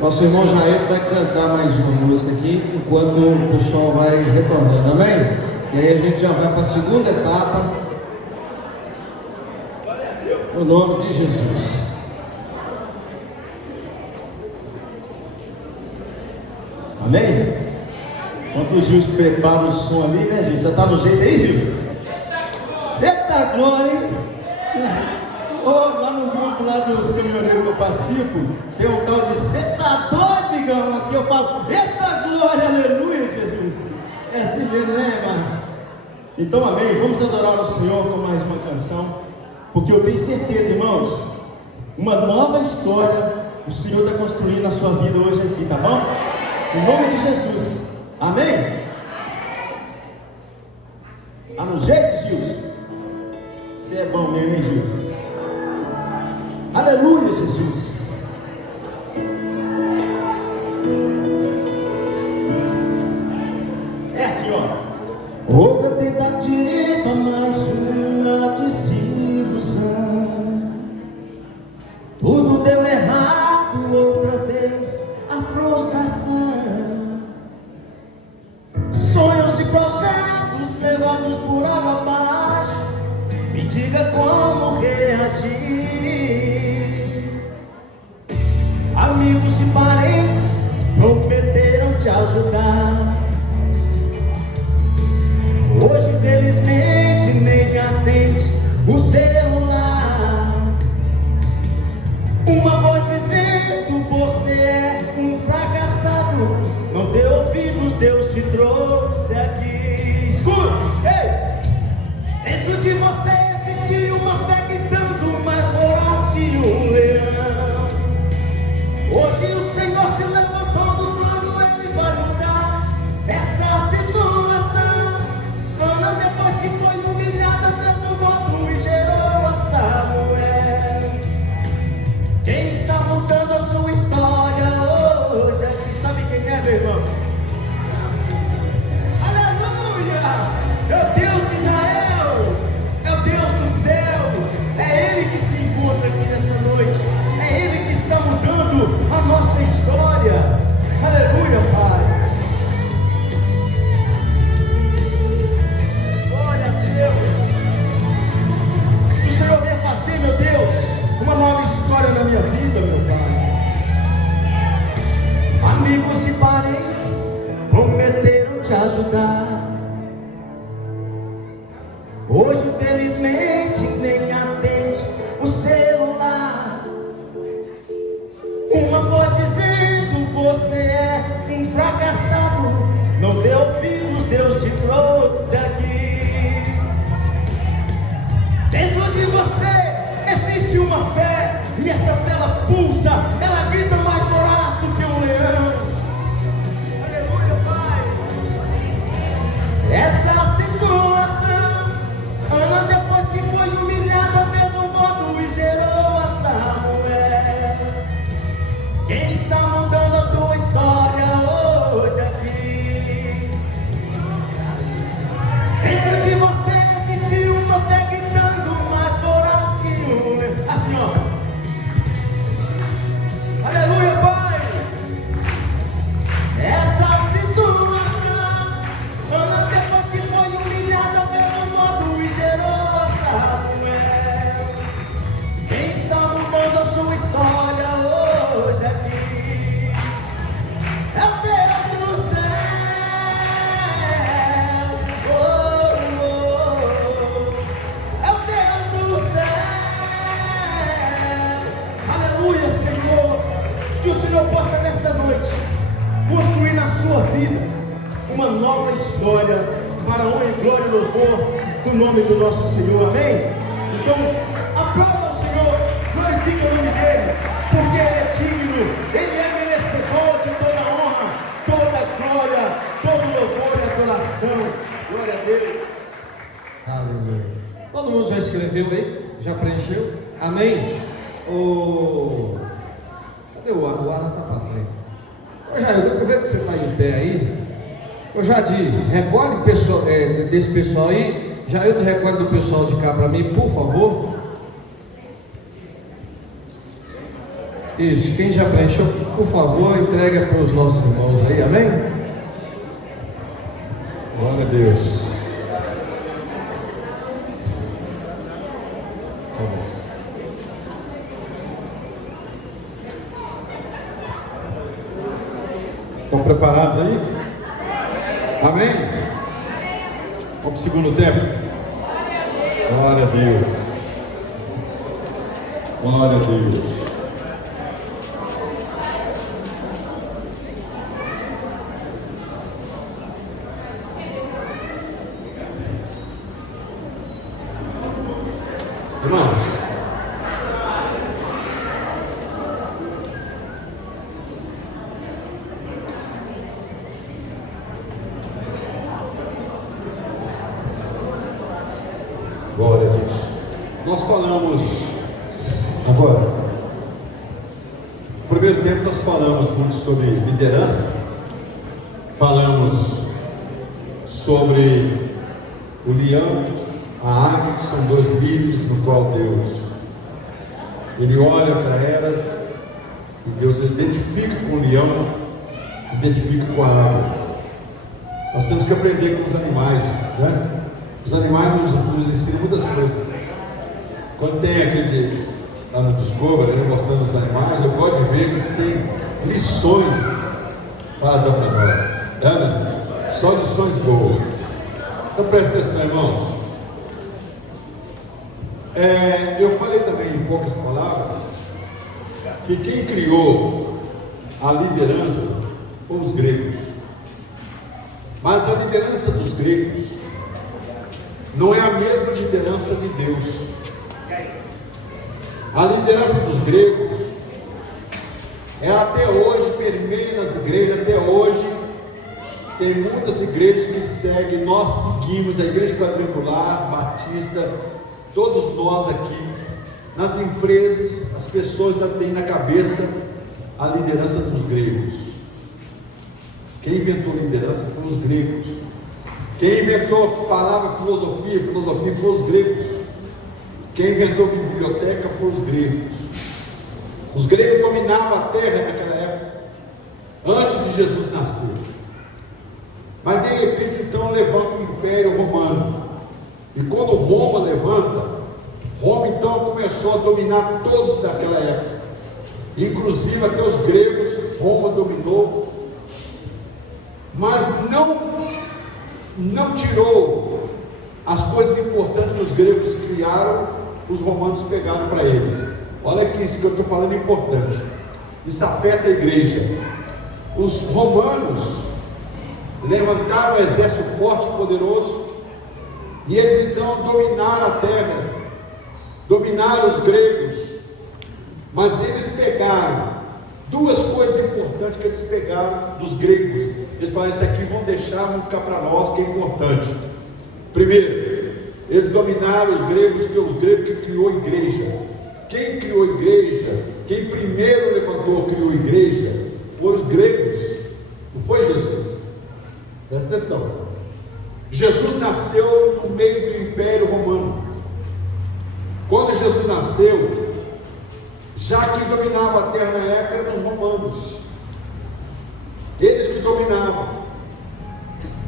Nosso irmão Jair vai cantar mais uma música aqui, enquanto o pessoal vai retornando, amém? E aí a gente já vai para a segunda etapa, no nome de Jesus. Amém? Enquanto o Gilson prepara o som ali, né, Gilson? Já está no jeito aí, Gilson? Eita glória, hein? Oh, lá no grupo lá dos caminhoneiros que eu participo, tem um tal de cê tá doido, Igão? Aqui eu falo, eita glória, aleluia, Jesus. É assim mesmo, né, Márcio? Então, amém, vamos adorar ao Senhor com mais uma canção, porque eu tenho certeza, irmãos, uma nova história o Senhor está construindo na sua vida hoje aqui, tá bom? Em nome de Jesus, amém? Tá no jeito, Gilson? Você é bom mesmo, hein, Gilson? Aleluia, Jesus. É assim, ó. Outra tentativa, mais uma desilusão. Tudo deu errado, outra vez a frustração. Sonhos e projetos levados por água abaixo. Me diga como reagir. Amigos e parentes prometeram te ajudar. Hoje, infelizmente, nem atende o celular. Uma voz dizendo: você é um fracassado. Não dê ouvidos, Deus te trouxe aqui. Escuta, ei! Dentro de você existe uma fé gritando mais voraz que um leão. Hoje o Senhor se levantou do trono, Ele vai mudar esta situação. Ana, depois que foi humilhada, fez um voto e gerou a Samuel. Quem está mudando a sua história hoje aqui, sabe quem é, meu irmão? Aleluia! É o Deus de Israel, é o Deus do céu, é Ele que se encontra aqui nessa noite, é Ele que está mudando a nossa história. Aleluia, Pai. Glória a Deus. O Senhor venha fazer, meu Deus, uma nova história na minha vida, meu Pai. Amigos e parentes prometeram te ajudar. Hoje, infelizmente, nem atende o celular. Uma voz dizendo: você é um fracassado. Não dê ouvidos, Deus te trouxe aqui. Dentro de você existe uma fé, e essa fé ela pulsa, ela grita mais voraz do que um leão. Aleluia, Pai. Esta situação, Ana, depois que foi humilhada, fez um voto e gerou a Samuel. Quem está mudando a tua história hoje aqui? Dentro de você existe uma fé gritando mais voraz que um leão. Assim, ó. Aleluia, Pai. Esta situação, Ana, depois que foi humilhada, fez um voto e gerou a Samuel. Quem está mudando a sua história hoje aqui? É o Deus do céu. Oh, oh, oh. É o Deus do céu. Aleluia, Senhor. Que o Senhor possa nessa noite construir na sua vida uma nova história para a honra e glória e louvor do nome do nosso Senhor, amém? Então, aplauda ao Senhor, glorifica o nome dele, porque ele é digno, ele é merecedor de toda honra, toda glória, todo louvor e adoração. Glória a Deus. Aleluia. Todo mundo já escreveu aí? Já preencheu? Amém? Cadê o ar? O ar está para trás. Ô Jair, aproveita que você está em pé aí. Ô Jadir, recolhe desse pessoal aí. Jair, tu recolhe do pessoal de cá para mim, por favor. Isso, quem já preencheu, por favor, entrega para os nossos irmãos aí, amém? Glória a Deus. Tá bom. Estão preparados aí? Amém? Vamos para o segundo tempo? Glória a Deus. Glória a Deus. Irmãos, glória a Deus. Nós falamos agora, no primeiro tempo nós falamos muito sobre liderança, falamos sobre o leão, a águia, que são dois líderes no qual Deus, Ele olha para elas e Deus identifica com o leão, identifica com a águia. Nós temos que aprender com os animais, né? Os animais nos ensinam muitas coisas. Quando tem aquele lá no Discovery, ele mostrando os animais, eu gosto de ver que eles têm lições para dar para nós, né? Só lições boas. Então presta atenção, irmãos. Eu falei também em poucas palavras que quem criou a liderança foram os gregos. Mas a liderança dos gregos não é a mesma liderança de Deus. A liderança dos gregos, ela até hoje permeia nas igrejas, até hoje tem muitas igrejas que seguem, nós seguimos a igreja quadrangular, batista, todos nós aqui, nas empresas, as pessoas ainda têm na cabeça a liderança dos gregos. Quem inventou liderança foram os gregos. Quem inventou a palavra filosofia foram os gregos. Quem inventou biblioteca foram os gregos. Os gregos dominavam a terra naquela época, antes de Jesus nascer. Mas de repente então levanta o Império Romano. E quando Roma levanta, Roma então começou a dominar todos daquela época. Inclusive até os gregos, Roma dominou. Mas não tirou as coisas importantes que os gregos criaram, os romanos pegaram para eles. Olha aqui, isso que eu estou falando é importante. Isso afeta a igreja. Os romanos levantaram um exército forte e poderoso, e eles então dominaram a terra, dominaram os gregos, mas eles pegaram duas coisas importantes que eles pegaram dos gregos. Eles falaram, isso aqui vão deixar, vão ficar para nós, que é importante. Primeiro, eles dominaram os gregos, que os gregos que criou a igreja. Quem criou a igreja, quem primeiro levantou, criou a igreja, foram os gregos, não foi Jesus? Presta atenção. Jesus nasceu no meio do Império Romano. Quando Jesus nasceu, já que dominava a terra na época eram os romanos. Eles que dominavam.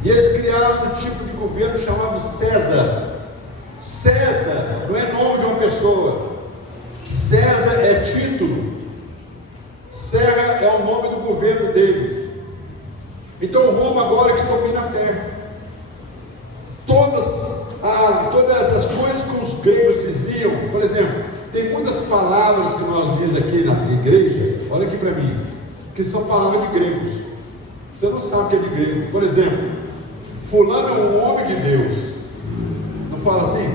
E eles criaram um tipo de governo chamado César. César não é nome de uma pessoa. César é título. César é o nome do governo deles. Então Roma agora é que domina a terra. Todas essas coisas que os gregos diziam, por exemplo, tem muitas palavras que nós dizemos aqui na igreja, olha aqui para mim, que são palavras de gregos. Você não sabe o que é de grego. Por exemplo, fulano é um homem de Deus. Não fala assim?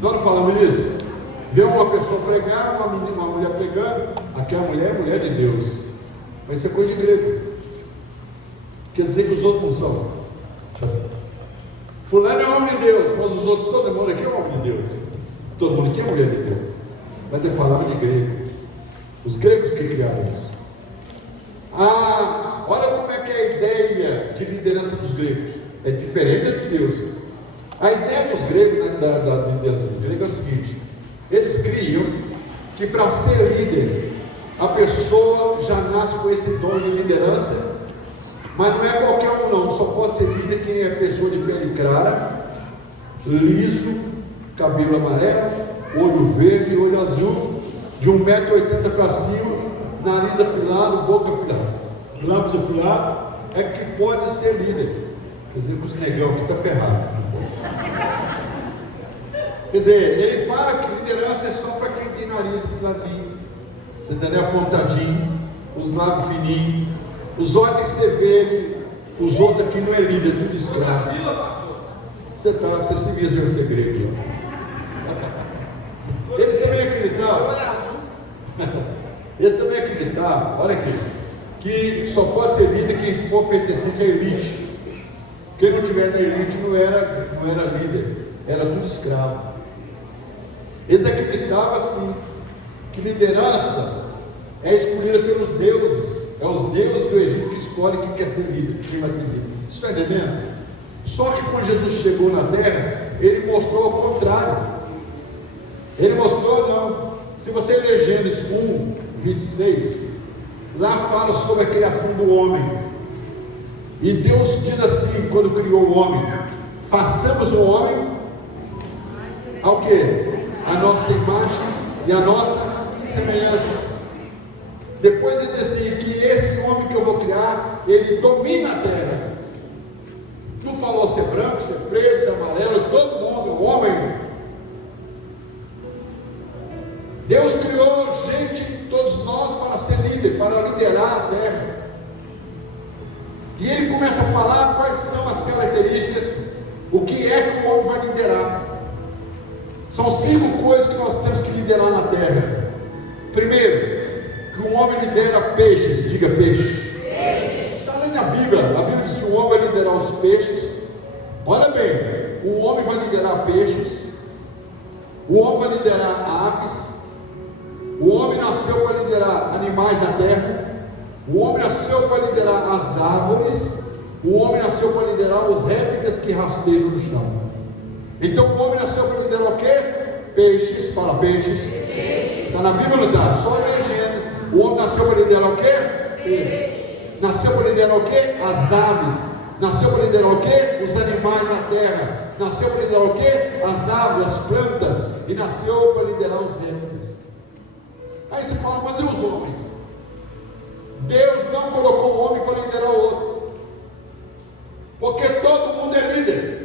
Nós não falamos isso? Vê uma pessoa pregar, uma mulher pregando, aquela mulher é mulher de Deus. Mas isso é coisa de grego. Quer dizer que os outros não são. Fulano é homem de Deus, mas os outros, todo mundo aqui é homem de Deus. Todo mundo aqui é mulher de Deus. Mas é palavra de grego. Os gregos que criaram isso. Olha como é que é a ideia de liderança dos gregos. É diferente da de Deus. A ideia dos gregos, da liderança dos gregos é o seguinte: eles criam que para ser líder, a pessoa já nasce com esse dom de liderança, mas não é qualquer um não, só pode ser líder quem é pessoa de pele clara, liso, cabelo amarelo, olho verde, olho azul, de 1,80 m para cima, nariz afilado, boca afilada, lábios afilados, é que pode ser líder. Quer dizer, os negão aqui está ferrado. Quer dizer, ele fala que liderança é só para quem tem nariz afiladinho, você entendeu? Apontadinho, os lábios fininhos, os olhos que você vê, os outros aqui não é líder, tudo escravo. Você se mesmo vai ser grego. Eles também acreditavam, olha aqui, que só pode ser líder quem for pertencente à elite. Quem não tiver na elite não era líder, era tudo escravo. Eles acreditavam assim, que liderança é escolhida pelos deuses, é os deuses do Egito que escolhem quem quer ser líder, quem vai ser líder. Você está entendendo? Só que quando Jesus chegou na terra, ele mostrou ao contrário. Ele mostrou, não. Se você ler Gênesis 1, 26, lá fala sobre a criação do homem. E Deus diz assim, quando criou o homem: façamos o homem ao quê? A nossa imagem e a nossa semelhança. Depois ele diz assim, que esse homem que eu vou criar, ele domina a terra. Não falou ser branco, ser preto, ser amarelo, todo mundo, homem. Deus criou gente, todos nós, para ser líder, para liderar a terra. E ele começa a falar quais são as características, o que é que o homem vai liderar. São 5 coisas que nós temos que liderar na terra. Primeiro, que o homem lidera peixes, diga peixe. Está lendo a Bíblia diz que o homem vai liderar os peixes. Olha bem, o homem vai liderar peixes, o homem vai liderar aves, o homem nasceu para liderar animais da terra, o homem nasceu para liderar as árvores, o homem nasceu para liderar os répteis que rastejam no chão. Então o homem nasceu para liderar o quê? Peixes, fala peixes. Está na Bíblia, não está? Só legenda. O homem nasceu para liderar o quê? Peixes. Nasceu para liderar o quê? As aves. Nasceu para liderar o quê? Os animais na terra. Nasceu para liderar o quê? As árvores, as plantas. E nasceu para liderar os répteis. Aí você fala, mas e os homens? Deus não colocou o homem para liderar o outro, porque todo mundo é líder.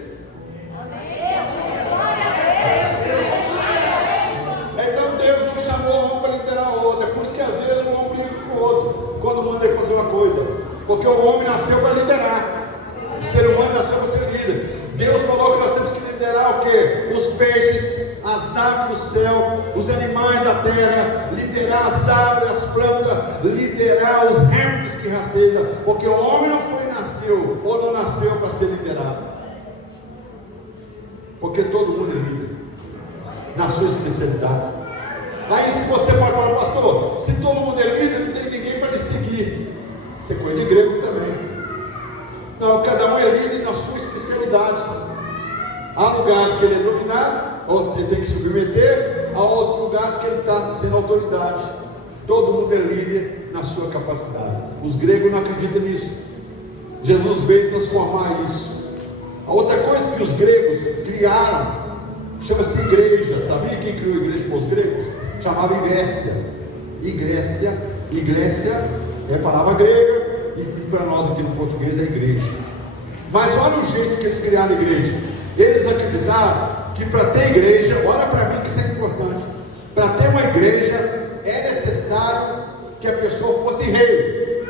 Então Deus não chamou o homem para liderar o outro. É por isso que às vezes um homem briga com o outro quando manda ele fazer uma coisa, porque o homem nasceu para liderar, o ser humano nasceu para ser líder. Deus falou que nós temos que liderar o quê? Os peixes, as aves do céu, os animais da terra, liderar as árvores, as plantas, liderar os répteis que rastejam, porque o homem nasceu ou não nasceu para ser liderado, porque todo mundo é líder na sua especialidade. Aí se você pode falar, pastor, se todo mundo é líder, não tem ninguém para lhe seguir. Isso é coisa de grego também. Não, cada um é líder na sua especialidade. Há lugares que ele é dominado, ou ele tem que submeter, há outros lugares que ele está sendo autoridade. Todo mundo é líder na sua capacidade. Os gregos não acreditam nisso. Jesus veio transformar isso. A outra coisa que os gregos criaram chama-se igreja. Sabia quem criou a igreja para os gregos? Chamava igreja. Igreja é a palavra grega, e para nós aqui no português é igreja. Mas olha o jeito que eles criaram a igreja. Eles acreditaram que para ter igreja, olha para mim que isso é importante, para ter uma igreja é necessário que a pessoa fosse rei.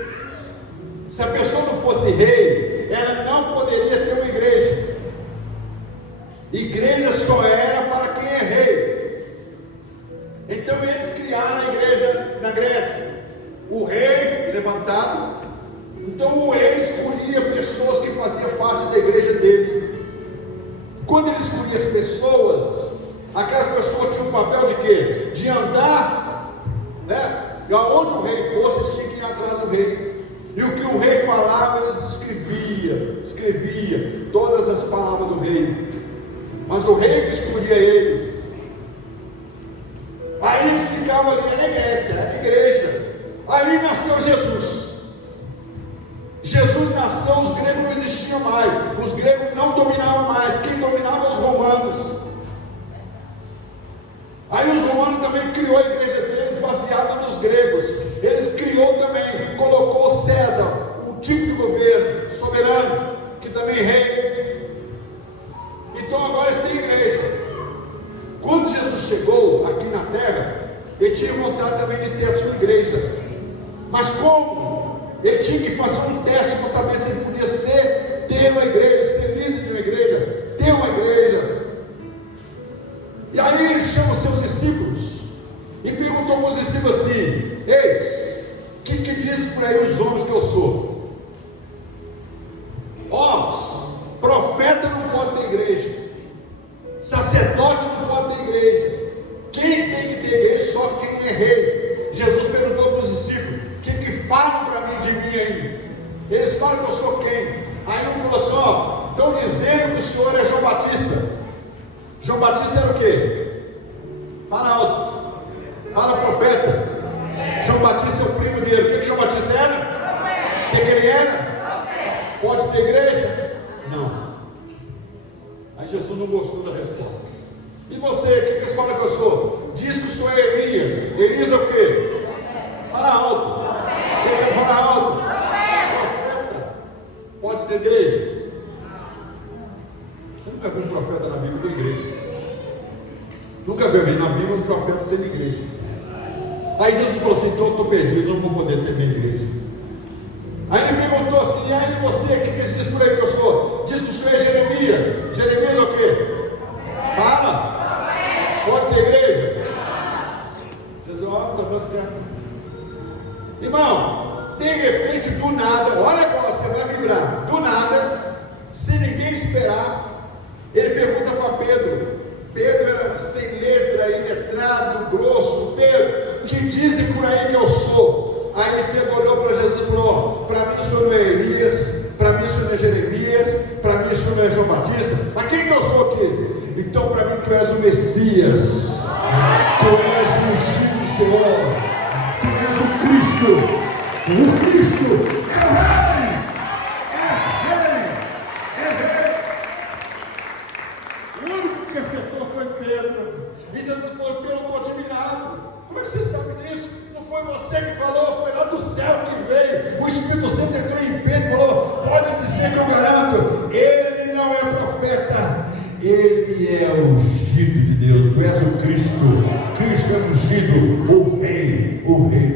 Se a pessoa não fosse rei, ela não poderia ter uma igreja. Igreja só era para quem é rei. Então eles criaram a igreja na Grécia. O rei levantado, então o rei escolhia pessoas que faziam parte da igreja dele. Quando ele escolhia as pessoas, aquelas pessoas tinham um papel de quê? De andar, né? E aonde o rei fosse, eles tinham que ir atrás do rei. E o que o rei falava, eles escrevia todas as palavras do rei. Mas o rei que escolhia eles. Aí eles ficavam ali, era igreja. tinha mais. Os gregos não dominavam mais. Quem dominava os romanos. Aí os romanos também criou a igreja deles baseada nos gregos. Eles criou também, colocou César, o tipo de governo, soberano, que também é rei. Então agora eles têm igreja. Quando Jesus chegou aqui na terra, ele tinha vontade também de ter a sua igreja. Mas como? Ele tinha que fazer um teste para saber se ele podia ter uma igreja, ser líder de uma igreja, ter uma igreja. E aí ele chama os seus discípulos e perguntou para os discípulos assim: eis, o que diz por aí os homens que eu sou? Homens, profeta não pode ter igreja, sacerdote não pode ter igreja. Quem tem que ter igreja? Só quem é rei. Jesus perguntou para os discípulos: o que falam para mim de mim aí? Eles falam que eu sou quem? Aí um falou assim: ó, estão dizendo que o senhor é João Batista. João Batista era o quê? Fala alto. Fala profeta. João Batista é o primo dele. O que João Batista era? O que ele era? Pode ter igreja? Não. Aí Jesus não gostou da resposta. E você, o que eles falam que eu sou? Diz que o senhor é Elias. Elias é o quê? Fala alto. O que é falar alto? Profeta. Pode ter igreja? Você nunca viu um profeta na Bíblia da igreja? Nunca viu na Bíblia um profeta tendo igreja. Aí Jesus falou assim: então eu estou perdido, não vou poder ter minha igreja. Aí ele perguntou assim: e aí você, o que diz por aí que eu sou? Diz que o senhor é Jeremias. Jeremias é o quê? Fala. Pode ter igreja? Jesus, ó, está dando certo. Irmão, de repente, do nada, olha agora, você vai vibrar. Do nada, sem ninguém esperar, ele pergunta para Pedro. Pedro era sem letra, iletrado, grosso. Pedro, que dizem por aí que eu sou? Aí Pedro olhou para Jesus e falou: para mim o senhor não é Elias, para mim o senhor não é Jeremias, para mim o senhor não é João Batista. Mas quem que eu sou aqui? Então para mim tu és o Messias, tu és o ungido do Senhor, tu és o Cristo. O Cristo é o Rei, é Rei, é Rei. O único que acertou foi Pedro. E Jesus falou: Pedro, eu estou admirado. Como é que você sabe disso? Não foi você que falou, foi lá do céu que veio. O Espírito Santo entrou em Pedro e falou: pode dizer que eu garanto, ele não é profeta, ele é o ungido de Deus. Tu és o Cristo. Cristo é ungido, o Rei, o Rei.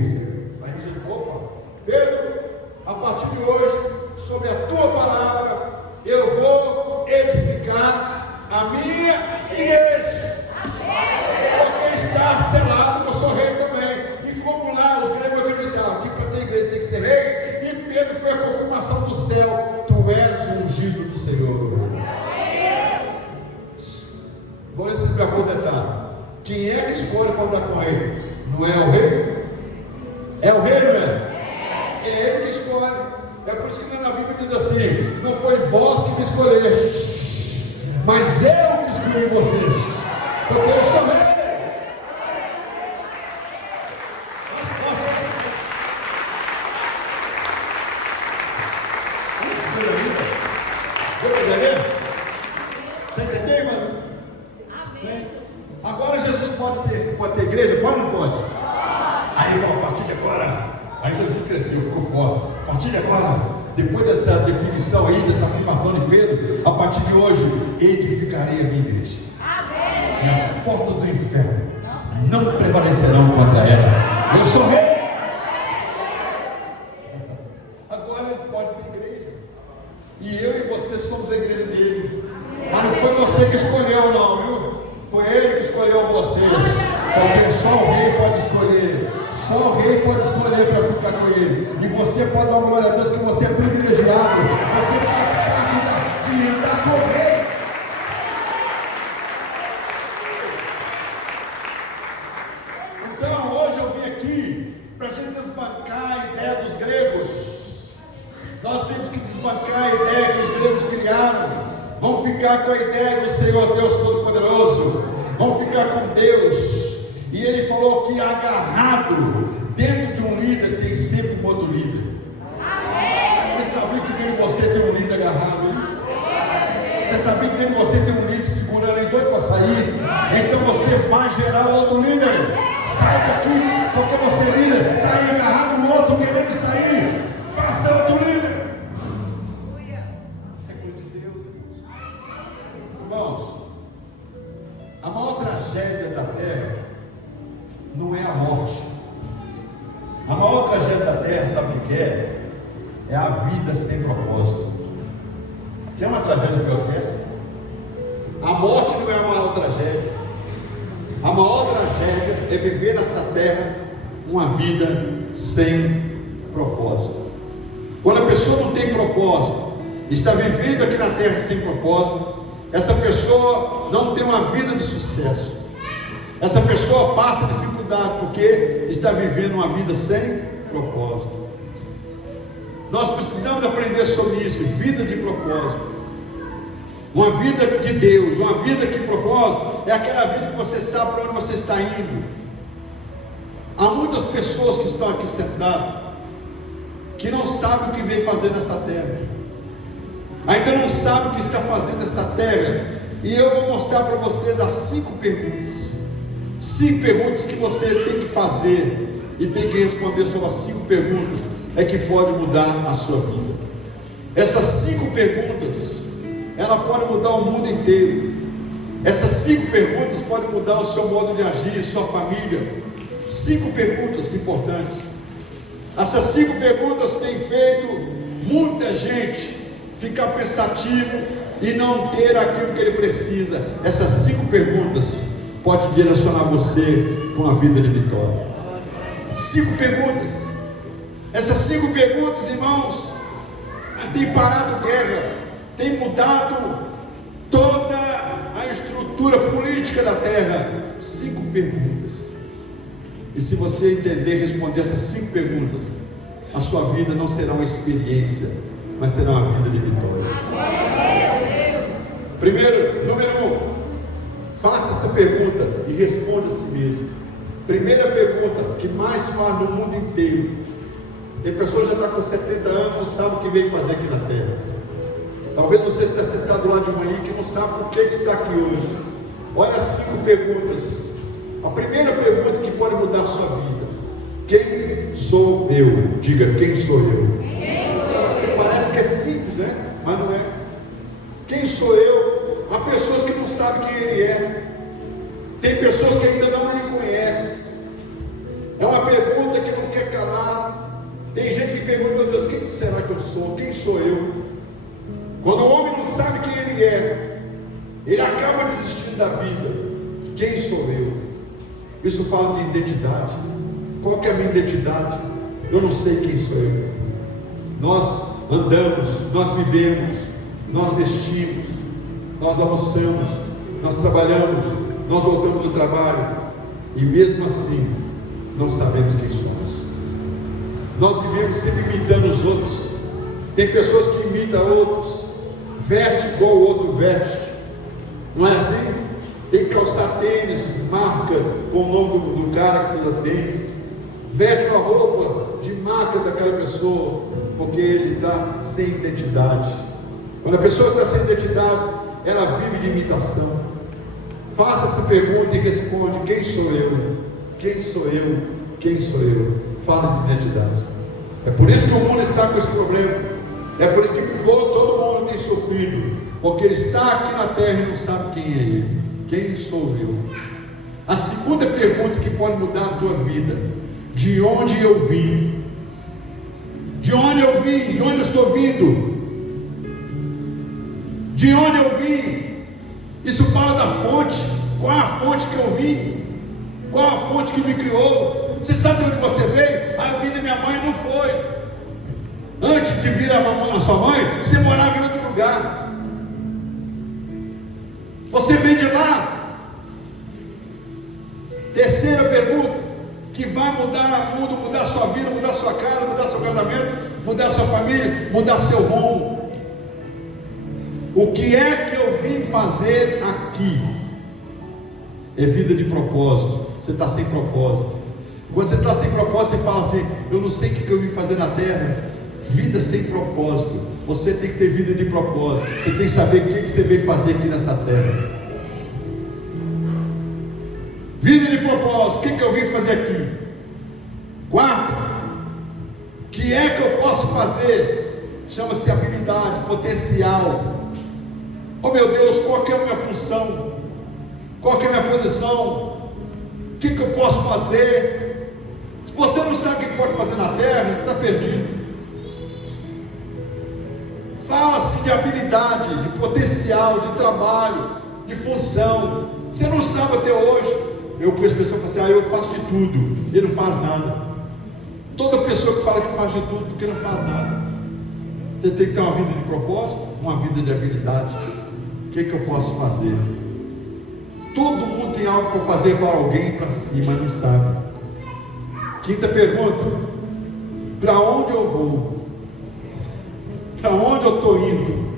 Aí Jesus falou: opa, Pedro, a partir de hoje, sob a tua palavra, eu vou edificar a minha igreja. Porque está selado que eu sou rei também. E como lá os gregos acreditavam que para ter igreja tem que ser rei, e Pedro foi a confirmação do céu: tu és o ungido do Senhor. Vou explicar por detalhe. Quem é que escolhe para andar com o rei? Não é o rei? É o rei, não é? É ele que escolhe. É por isso que na Bíblia diz assim: não foi vós que me escolheste, mas eu que escolhi vocês, porque eu sou rei. Você entendeu, irmão? Agora Jesus pode ter igreja? Pode ou não pode? Aí ele falou: a partir de agora. Aí Jesus cresceu, ficou forte. A partir de agora, depois dessa definição aí, dessa afirmação de Pedro, a partir de hoje, edificarei a minha igreja. Amém. E as portas do inferno não prevalecerão contra ela. Eu sou rei. Agora ele pode ter igreja. E eu e você somos a igreja dele. Mas não foi você que escolheu, não, viu? Foi ele que escolheu vocês. Porque só o rei pode escolher. Só o rei pode escolher para ficar com ele. E você pode dar glória a Deus que você é privilegiado. Você faz parte de andar com o rei. Então hoje eu vim aqui para a gente desbancar a ideia dos gregos. Nós temos que desbancar a ideia que os gregos criaram. Vamos ficar com a ideia do Senhor Deus Todo-Poderoso. Vamos ficar com Deus. E ele falou que agarrado dentro de um líder tem sempre um outro líder. Amém. Você sabia que dentro de você tem um líder agarrado? então você vai gerar outro líder. Sai daqui, porque você é líder, está aí agarrado no outro, querendo sair. Faça outro líder. Isso é coisa de Deus, irmãos. A maior tragédia da terra não é a morte. A maior tragédia da terra, sabe o que é? É a vida sem propósito. Tem uma tragédia pior que essa? A morte não é a maior tragédia. A maior tragédia é viver nessa terra uma vida sem propósito. Quando a pessoa não tem propósito, está vivendo aqui na terra sem propósito, essa pessoa não tem uma vida de sucesso. Essa pessoa passa dificuldade porque está vivendo uma vida sem propósito. Nós precisamos aprender sobre isso, vida de propósito. Uma vida de Deus, uma vida que propósito é aquela vida que você sabe para onde você está indo. Há muitas pessoas que estão aqui sentadas que não sabem o que veio fazer nessa terra, ainda não sabem o que está fazendo nessa terra. E eu vou mostrar para vocês as 5 perguntas. 5 perguntas que você tem que fazer e tem que responder sobre as 5 perguntas é que pode mudar a sua vida. Essas 5 perguntas, ela pode mudar o mundo inteiro. Essas 5 perguntas podem mudar o seu modo de agir, sua família. 5 perguntas importantes. Essas 5 perguntas têm feito muita gente ficar pensativo e não ter aquilo que ele precisa. Essas 5 perguntas podem direcionar você para uma vida de vitória. 5 perguntas. Essas 5 perguntas, irmãos, têm parado guerra, tem mudado toda a estrutura política da terra. 5 perguntas. E se você entender e responder essas 5 perguntas, a sua vida não será uma experiência, mas será uma vida de vitória. Primeiro, número 1, faça essa pergunta e responda a si mesmo. Primeira pergunta que mais faz no mundo inteiro. Tem pessoas que já estão com 70 anos, não sabem o que veio fazer aqui na terra. Talvez você esteja sentado lá de manhã que não sabe por que está aqui hoje. Olha as 5 perguntas. A primeira pergunta que pode mudar a sua vida: quem sou eu? Diga, quem sou eu? Parece que é simples, né? Mas não é. Quem sou eu? Há pessoas que não sabem quem ele é. Tem pessoas que ainda não lhe conhecem. É uma pergunta que não quer calar. Tem gente que pergunta: meu Deus, quem será que eu sou? Quem sou eu? Quando o homem não sabe quem ele é, ele acaba desistindo da vida. Quem sou eu? Isso fala de identidade. Qual que é a minha identidade? Eu não sei quem sou eu. Nós andamos, nós vivemos, nós vestimos, nós almoçamos, nós trabalhamos, nós voltamos do trabalho, e mesmo assim não sabemos quem somos. Nós vivemos sempre imitando os outros. Tem pessoas que imitam outros, veste igual o outro veste, não é assim? Tem que calçar tênis, marcas com o nome do cara que fez a tênis, veste uma roupa de marca daquela pessoa, porque ele está sem identidade. Quando a pessoa está sem identidade, ela vive de imitação. Faça essa pergunta e responde: quem sou eu? Quem sou eu? Quem sou eu? Fala de identidade. É por isso que o mundo está com esse problema. É por isso que todo mundo tem sofrido, porque ele está aqui na terra e não sabe quem é ele. Quem sou eu? A segunda pergunta que pode mudar a tua vida: de onde eu vim? De onde eu vim? De onde eu estou vindo? De onde eu vim? Isso fala da fonte. Qual é a fonte que eu vim? Qual a fonte que me criou? Você sabe de onde você veio? A vida da minha mãe não foi. Antes de vir a sua mãe, você morava em outro lugar. Você veio de lá. Terceira pergunta, que vai mudar o mundo, mudar a sua vida, mudar a sua casa, mudar seu casamento, mudar a sua família, mudar seu rumo. O que é que eu vim fazer aqui? É vida de propósito. Você está sem propósito. Quando você está sem propósito, você fala assim: eu não sei o que eu vim fazer na terra. Vida sem propósito. Você tem que ter vida de propósito. Você tem que saber o que você veio fazer aqui nesta terra. Vida de propósito. O que eu vim fazer aqui? Quarto, o que é que eu posso fazer? Chama-se habilidade, potencial. Oh meu Deus, qual que é a minha função? Qual que é a minha posição? O que eu posso fazer? Se você não sabe o que pode fazer na terra, você está perdido. Fala-se de habilidade, de potencial, de trabalho, de função. Você não sabe até hoje. Eu conheço pessoas que falam assim: eu faço de tudo. Ele não faz nada. Toda pessoa que fala que faz de tudo, porque não faz nada. Você tem que ter uma vida de propósito, uma vida de habilidade. O que eu posso fazer? Todo mundo tem algo para fazer para alguém, para si, mas não sabe. Quinta pergunta: para onde eu vou? Para onde eu estou indo?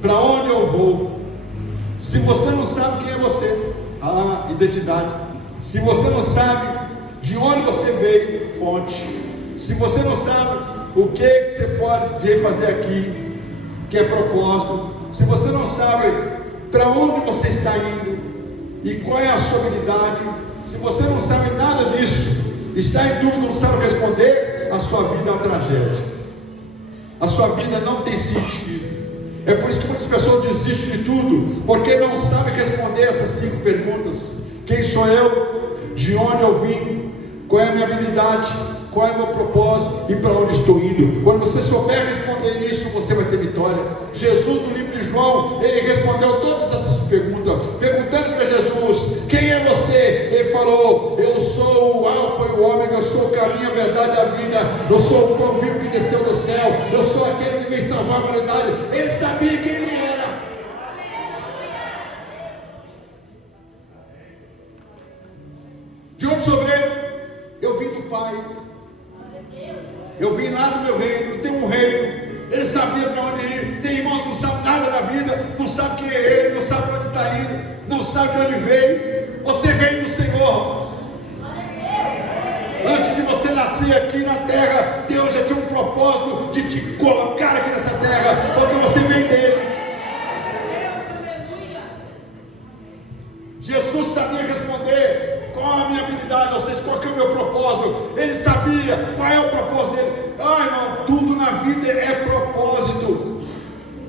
Para onde eu vou? Se você não sabe quem é você, identidade. Se você não sabe de onde você veio, fonte. Se você não sabe o que você pode vir fazer aqui, que é propósito. Se você não sabe para onde você está indo e qual é a sua habilidade, se você não sabe nada disso, está em dúvida, não sabe responder, a sua vida é uma tragédia. A sua vida não tem sentido. É por isso que muitas pessoas desistem de tudo, porque não sabem responder essas 5 perguntas: quem sou eu? De onde eu vim? Qual é a minha habilidade? Qual é o meu propósito? E para onde estou indo? Quando você souber responder isso, você vai ter vitória. Jesus, no livro de João, ele respondeu todas essas perguntas, perguntando para Jesus: quem é você? Ele falou: eu sou o Alfa e o Ômega, eu sou o caminho, a verdade e a vida, eu sou o pão vivo que desceu do céu, eu sou aquele que veio salvar a humanidade. Ele sabia quem ele era. De onde o senhor veio? Eu vim do Pai. Eu vim lá do meu reino, tem um reino. Ele sabia para onde ir. Tem irmãos que não sabem nada da vida, não sabem quem é ele, não sabem para onde está indo, não sabem de onde veio. Você veio do Senhor, rapaz. Antes de você nascer aqui na terra, Deus já tinha um propósito de te colocar aqui nessa terra, porque você veio dele. Jesus sabia responder qual a minha habilidade, ou seja, qual que é o meu propósito. Ele sabia qual é o propósito dele. Irmão, tudo na vida é propósito.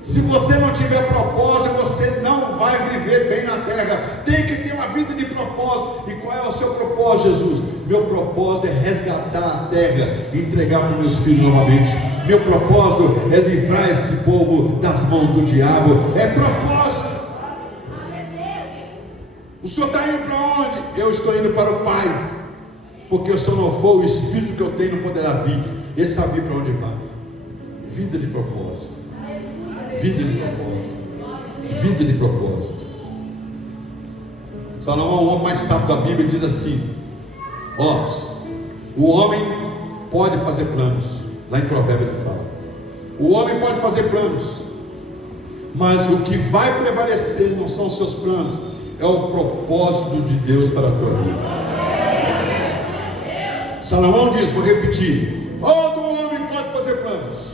Se você não tiver propósito, você não vai viver bem na terra. Tem que ter uma vida de propósito. E qual é o seu propósito, Jesus? Meu propósito é resgatar a terra e entregar para os meus filhos novamente. Meu propósito é livrar esse povo das mãos do diabo. É propósito. O senhor está indo para onde? Eu estou indo para o Pai. Porque se eu não for, o Espírito que eu tenho não poderá vir. Ele sabia para onde vai. Vida de propósito. Vida de propósito. Vida de propósito. Salomão, o homem mais sábio da Bíblia, diz assim: ó, o homem pode fazer planos. Lá em Provérbios ele fala: o homem pode fazer planos, mas o que vai prevalecer não são os seus planos, é o propósito de Deus para a tua vida. Salomão diz, vou repetir: todo homem pode fazer planos,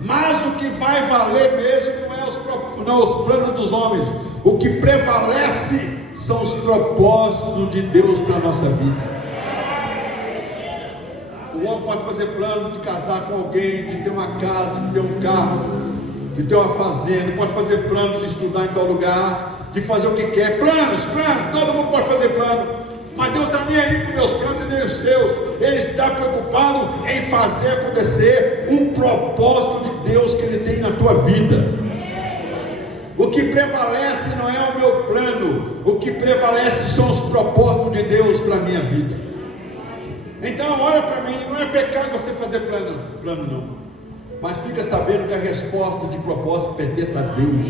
mas o que vai valer mesmo não é os planos dos homens. O que prevalece são os propósitos de Deus para a nossa vida. O homem pode fazer plano de casar com alguém, de ter uma casa, de ter um carro, de ter uma fazenda, pode fazer plano de estudar em tal lugar, de fazer o que quer. Planos, todo mundo pode fazer plano. Mas Deus está nem aí com meus planos nem os seus. Ele está preocupado em fazer acontecer o propósito de Deus que Ele tem na tua vida. O que prevalece não é o meu plano, o que prevalece são os propósitos de Deus para a minha vida. Então olha para mim, não é pecado você fazer plano não, mas fica sabendo que a resposta de propósito pertence a Deus.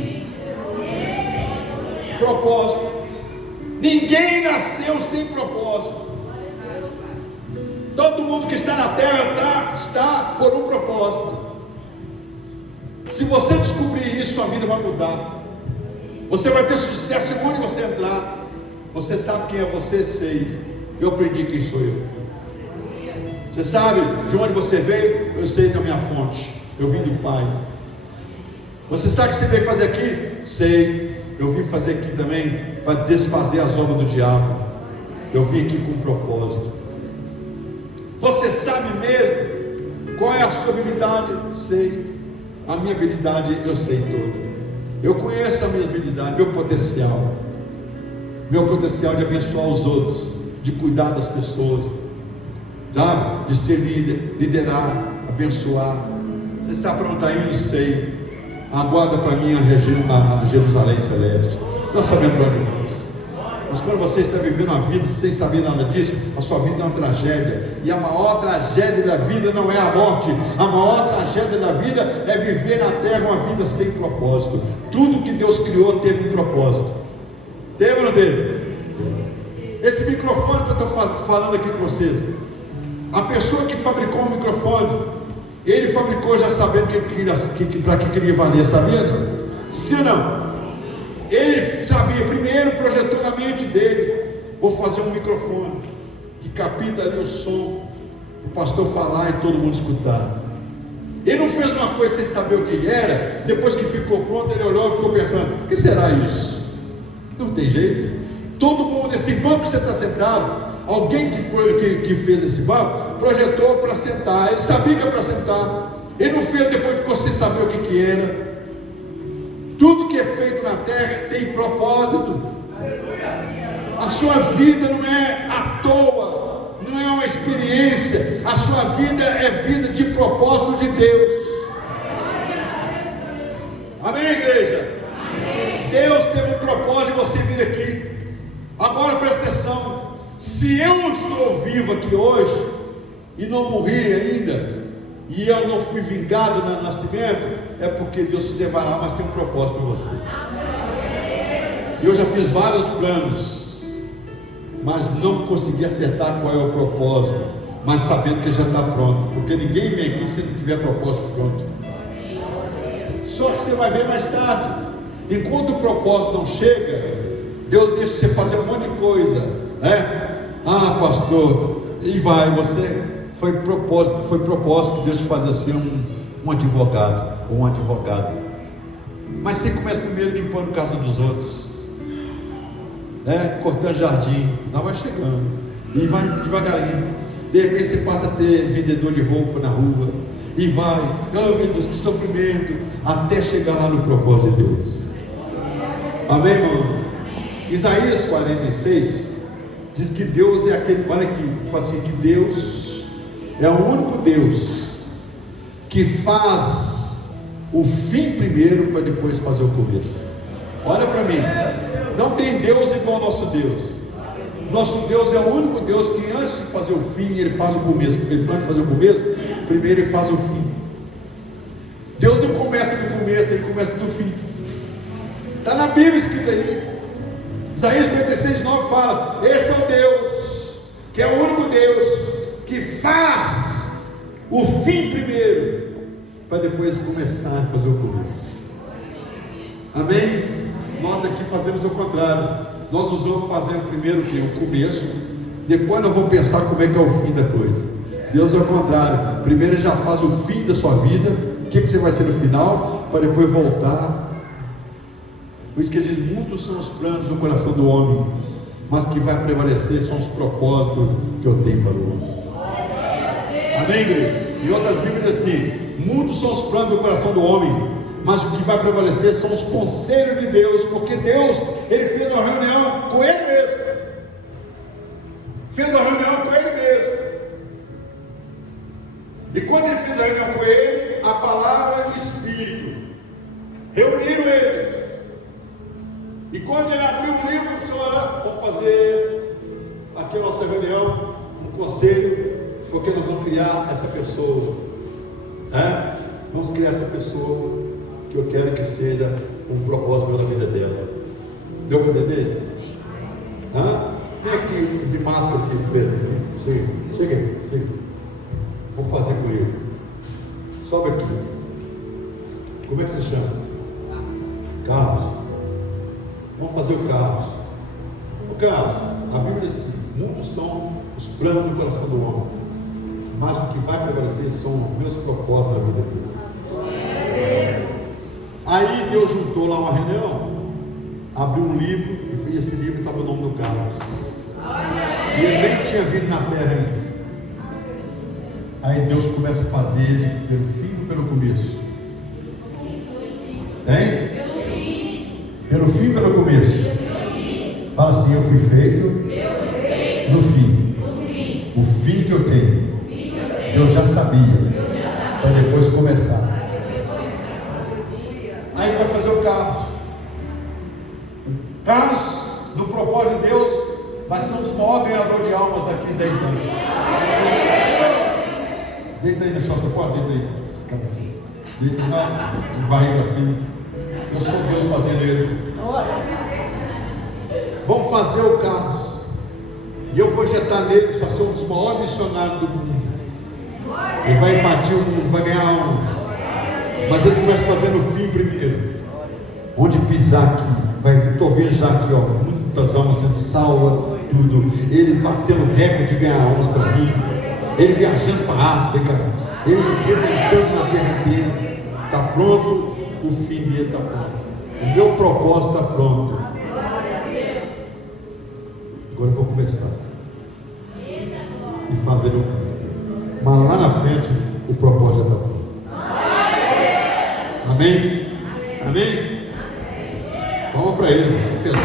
Propósito. Ninguém nasceu sem propósito. Todo mundo que está na terra está por um propósito. Se você descobrir isso, sua vida vai mudar. Você vai ter sucesso onde você entrar. Você sabe quem é você? Sei. Eu aprendi quem sou eu. Você sabe de onde você veio? Eu sei da minha fonte. Eu vim do Pai. Você sabe o que você veio fazer aqui? Sei. Eu vim fazer aqui também para desfazer as obras do diabo. Eu vim aqui com um propósito. Você sabe mesmo qual é a sua habilidade? Sei. A minha habilidade eu sei toda. Eu conheço a minha habilidade, meu potencial. Meu potencial de abençoar os outros, de cuidar das pessoas, sabe? De ser líder, liderar, abençoar. Você sabe para onde está indo? Sei. Aguarda para mim a Jerusalém Celeste. Nós sabemos para onde vamos. Mas quando você está vivendo a vida sem saber nada disso, a sua vida é uma tragédia. E a maior tragédia da vida não é a morte. A maior tragédia da vida é viver na terra uma vida sem propósito. Tudo que Deus criou teve um propósito. Teve ou não teve? Esse microfone que eu estou falando aqui com vocês, a pessoa que fabricou o microfone, ele fabricou já sabendo para que queria valer, sabia não? Sim ou não? Ele sabia, primeiro projetou na mente dele: vou fazer um microfone que capta ali o som, para o pastor falar e todo mundo escutar. Ele não fez uma coisa sem saber o que era. Depois que ficou pronto, ele olhou e ficou pensando: o que será isso? Não tem jeito. Todo mundo, esse banco que você está sentado, alguém que fez esse banco projetou para sentar. Ele sabia que era para sentar. Ele não fez, depois ficou sem saber o que era. Tudo que é feito na terra tem propósito. A sua vida não é à toa, não é uma experiência. A sua vida é vida de propósito de Deus. Amém, igreja? Amém. Deus teve um propósito de você vir aqui. Agora presta atenção: se eu estou vivo aqui hoje e não morri ainda, e eu não fui vingado no nascimento, é porque Deus se vai lá, mas tem um propósito para você. Eu já fiz vários planos, mas não consegui acertar qual é o propósito, mas sabendo que já está pronto, porque ninguém vem aqui se não tiver propósito pronto. Só que você vai ver mais tarde. Enquanto o propósito não chega, Deus deixa você fazer um monte de coisa, né? Ah, pastor, e vai, você foi propósito que Deus te faz assim um advogado ou um advogado. Mas você começa primeiro limpando casa dos outros, né? Cortando jardim, lá vai chegando e vai devagarinho. De repente você passa a ter vendedor de roupa na rua e vai, oh meu Deus, que sofrimento, até chegar lá no propósito de Deus. Amém, irmãos? Isaías 46 diz que Deus é aquele, olha aqui, fala assim, que Deus é o único Deus que faz o fim primeiro para depois fazer o começo. Olha para mim, não tem Deus igual ao nosso Deus. Nosso Deus é o único Deus que antes de fazer o fim, Ele faz o começo. Porque antes de fazer o começo, primeiro Ele faz o fim. Deus não começa do começo, Ele começa do fim. Está na Bíblia escrito aí. Isaías 56:9 fala: esse é o Deus, que é o único Deus que faz o fim primeiro, para depois começar a fazer o começo. Amém? Nós aqui fazemos o contrário. Nós nos vamos fazer primeiro o que? O começo, depois nós vamos pensar como é que é o fim da coisa. Deus é o contrário. Primeiro Ele já faz o fim da sua vida, o que você vai ser no final, para depois voltar. Por isso que Ele diz: muitos são os planos do coração do homem, mas o que vai prevalecer são os propósitos que eu tenho para o homem. Amém, igreja? Em outras Bíblias assim: muitos são os planos do coração do homem, mas o que vai prevalecer são os conselhos de Deus, porque Deus, Ele fez uma reunião com Ele mesmo. Fez uma reunião com Ele mesmo. E quando Ele fez a reunião com Ele, a palavra e o Espírito reuniram eles. E quando Ele abriu o livro, ele falou: olha, vamos fazer aqui a nossa reunião, um conselho, porque nós vamos criar essa pessoa, né? Vamos criar essa pessoa que eu quero que seja um propósito na vida dela. Deu para entender? Vem aqui de máscara aqui, Pedro. Chega aí. Vou fazer com ele. Sobe aqui. Como é que se chama? Carlos. Vamos fazer o Carlos. O Carlos, a Bíblia diz assim: muitos são os planos do coração do homem, mas o que vai prevalecer são os meus propósitos na vida dele. Aí Deus juntou lá uma reunião abri um livro e esse livro estava o nome do Carlos. E ele nem tinha vindo na terra ainda. Aí Deus começa a fazer ele pelo fim ou pelo começo? Hein? Pelo fim ou pelo começo? Fala assim: eu fui feito no fim. O fim que eu tenho, Deus já sabia. Para depois começar. Aí ele vai fazer o Carlos. Carlos, no propósito de Deus, vai ser um dos maiores ganhadores de almas daqui a 10 anos. Deita aí no chão, você pode? Deita aí. Deita de barriga assim. Eu sou Deus fazendo ele. Vamos fazer o Carlos. E eu vou injetar nele para ser um dos maiores missionários do mundo. Ele vai invadir o mundo, vai ganhar almas. Mas ele começa fazendo o fim primeiro. Onde pisar aqui, estou vendo já aqui, ó, muitas almas sendo salvas, tudo. Ele batendo recorde de ganhar almas para mim. Ele viajando para a África. Ele rebentando na terra inteira. Está pronto, o fim dele está pronto. O meu propósito está pronto. Agora eu vou começar. E fazer o Cristo. Mas lá na frente, o propósito já está pronto. Amém? Amém? Vamos para ele, é pesado.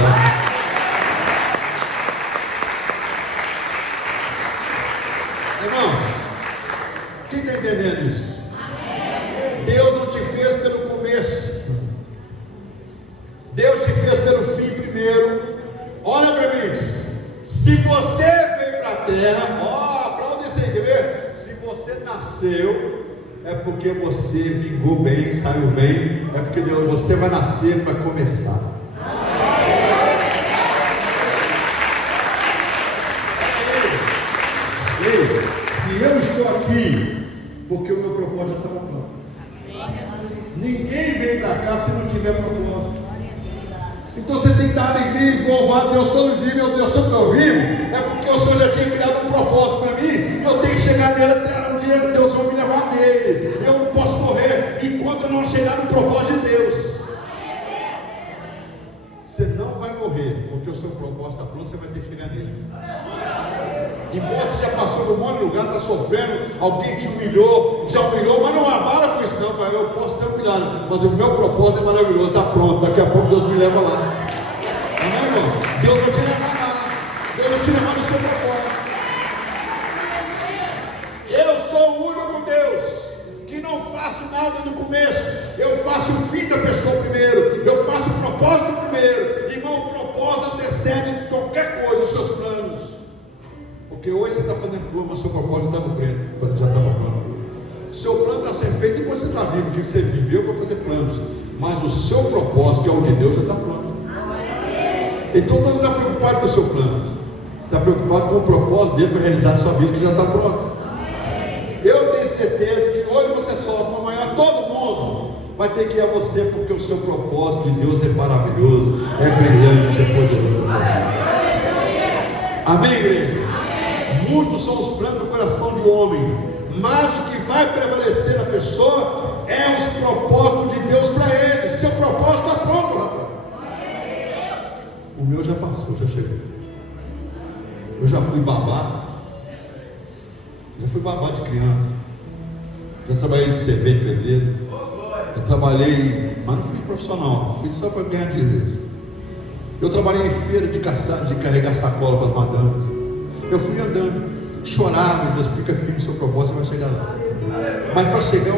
Irmãos, quem está entendendo isso? Deus não te fez pelo começo. Deus te fez pelo fim primeiro. Olha para mim. Se você veio para a terra, ó, para onde você quer ver? Se você nasceu, é porque você vingou bem, saiu bem. É porque Deus, você vai nascer para começar. Ei, se eu estou aqui, porque o meu propósito já estava pronto. Ninguém vem para cá se não tiver propósito. Então você tem que dar alegria e louvar a Deus todo dia. Meu Deus, se eu estou vivo, é porque o Senhor já tinha criado um propósito para mim. Eu tenho que chegar nele até um dia que Deus vai me levar nele. Eu não posso morrer enquanto eu não chegar no propósito de Deus. Você não vai morrer, porque o seu propósito está pronto, você vai ter que chegar nele. Embora você já passou por um monte de lugar, está sofrendo, alguém te humilhou, já humilhou, mas não abala com isso não. Eu posso ter humilhado, mas o meu propósito é maravilhoso, está pronto, daqui a pouco Deus me leva lá. Amém, irmão? Deus vai te levar lá, Deus vai te levar no seu propósito. Eu sou o único Deus que não faço nada no começo, eu faço o fim da pessoa primeiro, eu faço o propósito primeiro. Irmão, o propósito antecede qualquer coisa, os seus planos. Porque hoje você está fazendo tudo, mas o seu propósito já estava pronto. O seu plano está sendo feito enquanto você está vivo, que você viveu para fazer planos. Mas o seu propósito, que é o de Deus, já está pronto. Então não está preocupado com o seu plano. Está preocupado com o propósito dele para realizar a sua vida, que já está pronto. Eu tenho certeza que hoje você sofre, amanhã todo mundo vai ter que ir a você, porque o seu propósito de Deus é maravilhoso, é brilhante, é poderoso. Amém, igreja? Muitos são os planos do coração do homem, mas o que vai prevalecer na pessoa é os propósitos de Deus para ele. Seu propósito está pronto, rapaz. O meu já passou, já chegou. Eu já fui babá. Já fui babá de criança. Já trabalhei de servente pedreiro. Já trabalhei, mas não fui profissional, fui só para ganhar dinheiro. Eu trabalhei em feira de carregar sacola para as madames. Eu fui andando, chorava, Deus, fica firme no seu propósito, você vai chegar lá. Mas para chegar